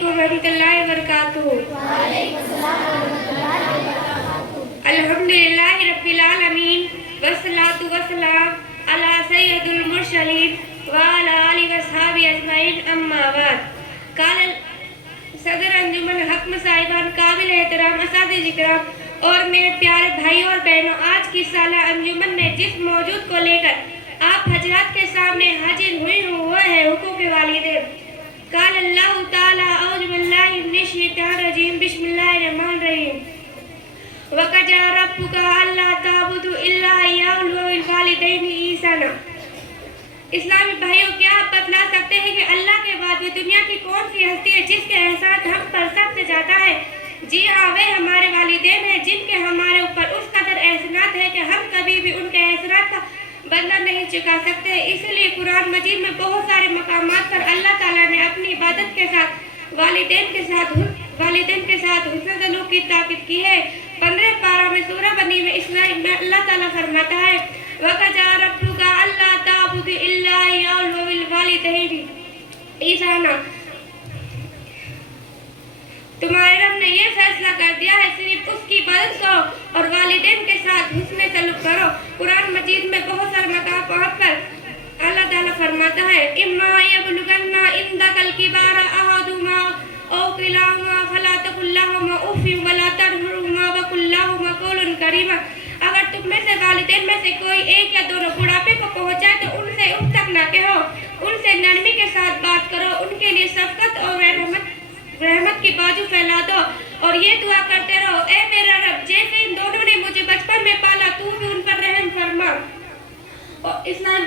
علیکم ورحمۃ اللہ وبرکاتہ۔ الحمدللہ رب العالمین والصلاۃ والسلام علی سید المرسلین وعلی آلہ وصحبہ اجمعین، اما بعد۔ قال صدر انجمن حکم صاحبان، قابل احترام اساتذہ کرام اور میرے پیارے بھائیوں اور بہنوں، آج کی سالہ انجمن میں جس موضوع کو لے کر آپ حضرات کے سامنے حاضر ہوئی ہوں وہ ہے حقوق والدین۔ قال اللہ تعالی اعوذ باللہ من الشیطان الرجیم، بسم اللہ الرحمن الرحیم۔ وَقَضَىٰ رَبُّكَ أَلَّا تَعْبُدُوا إِلَّا إِيَّاهُ وَبِالْوَالِدَيْنِ إِحْسَانًا۔ اسلامی بھائیوں، کیا آپ بتلا سکتے ہیں کہ اللہ کے بعد وہ دنیا کی کون سی ہستی ہے جس کے احسان ہم پر سب سے زیادہ ہے؟ جی ہاں، وہ ہمارے والدین ہیں، جن کے ہمارے اوپر اس قدر احسانات ہے کہ ہم کبھی بھی ان کے احسانات کا بدلہ نہیں چکا سکتے۔ اس لیے قرآن مجید میں بہت سارے مقامات پر اللہ تعالیٰ نے اپنی عبادت کے ساتھ والدین کے ساتھ حسن سلوک کی تاکید کی ہے۔ 15 پارہ میں سورہ بنی میں اسرائیل میں اللہ تعالیٰ فرماتا ہے وَقَضَىٰ رَبُّكَ أَلَّا تَعْبُدُوا إِلَّا إِيَّاهُ وَبِالْوَالِدَيْنِ إِحْسَانًا۔ تمہارے رب نے یہ فیصلہ کر دیا ہے صرف اس کی عبادت کرو اور والدین کے ساتھ حسن سلوک کرو۔ قرآن مجید میں بہت سارے مقامات پر اللہ تعالیٰ فرماتا ہے اِمَّا يَبْلُغَنَّ عِندَكَ الْكِبَرَ أَحَدُهُمَا أَوْ كِلَاهُمَا فَلَا تَقُل لَّهُمَا أُفٍّ وَلَا تَنْهَرْهُمَا وَقُل لَّهُمَا قَوْلًا كَرِيمًا۔ اگر تم میں سے والدین میں سے کوئی ایک یا دونوں بڑھاپے کو پہنچ جائے تو ان سے اف تک نہ کہو، ان سے نرمی کے ساتھ بات کرو، ان کے لیے شفقت اور رحمت کی بازو پھیلا دو اور یہ دعا کرتے رہو اے میرا رب، جیسے ان دونوں نے مجھے بچپن میں پالا تو بھی ان پر رحم فرما۔ اور اسلام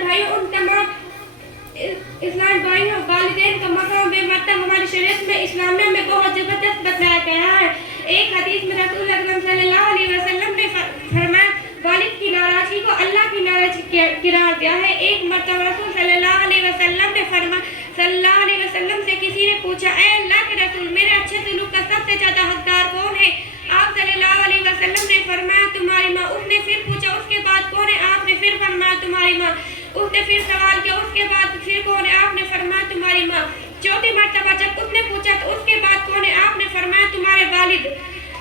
بھائیوں، والدین کا مقام بے مرتبہ ہماری شریعت میں اسلامیہ میں بہت زبردست بتایا گیا ہے۔ ایک حدیث میں رسول اکرم صلی اللہ علیہ وسلم نے فرمایا والد کی ناراضگی کو اللہ کی ناراضگی قرار دیا ہے۔ ایک مرتبہ رسول صلی اللہ علیہ وسلم سے کسی نے پوچھا اے اللہ کے رسول، میرے اچھے سلوک کا سب سے زیادہ حقدار کون ہے؟ آپ صلی اللہ علیہ وسلم نے فرمایا تمہاری ماں۔ اس نے پھر پوچھا اس کے بعد کون ہے؟ آپ نے پھر فرمایا تمہاری ماں۔ اس نے پھر سوال کیا اس کے بعد پھر کون ہے؟ آپ نے فرمایا تمہاری ماں۔ چوتھی مرتبہ جب اس نے پوچھا تو اس کے بعد کون ہے؟ آپ نے فرمایا تمہارے والد۔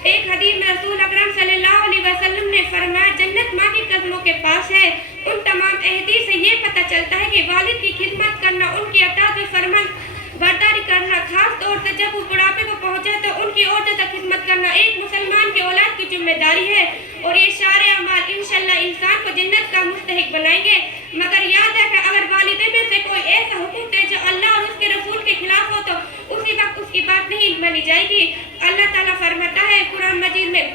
ایک حدیث میں رسول اکرم صلی اللہ علیہ وسلم نے فرمایا جنت ماں کے قدموں کے پاس ہے۔ ان تمام احادیث سے یہ پتہ چلتا ہے کہ والد کی خدمت کرنا، ان کی اطاعت و فرمان برداری کرنا، خاص طور سے جب وہ بڑھاپے کو پہنچے تو ان کی اور زیادہ خدمت کرنا ایک مسلمان کی اولاد کی ذمہ داری ہے، اور یہ سارے اعمال انشاءاللہ انسان کو جنت کا مستحق بنائیں گے۔ مگر یاد ہے کہ اگر والدین میں سے کوئی ایسا حکم دے جو اللہ اور اس کے رسول کے خلاف ہو تو اسی وقت اس کی بات نہیں مانی جائے گی۔ اللہ تعالیٰ فرماتا ہے قرآن مجید میں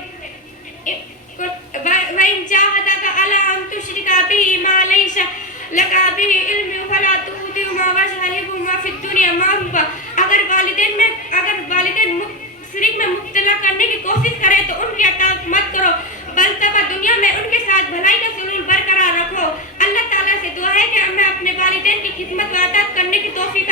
وَإِن جَاهَدَاكَ عَلَىٰ أَن تُشْرِكَ بِي مَا لَيْسَ لَكَ بِهِ عِلْمٌ فَلَا تُطِعْهُمَا وَصَاحِبْهُمَا فِي الدُّنْيَا مَعْرُوفًا۔ اگر والدین شرک میں مبتلا کرنے کی کوشش کرے تو ان کی اطاعت مت کرو، بلکہ دنیا میں ان کے ساتھ بھلائی کا سلوک برقرار رکھو۔ اللہ تعالیٰ سے دعا ہے کہ ہمیں اپنے والدین کی خدمت و اطاعت کرنے کی توفیق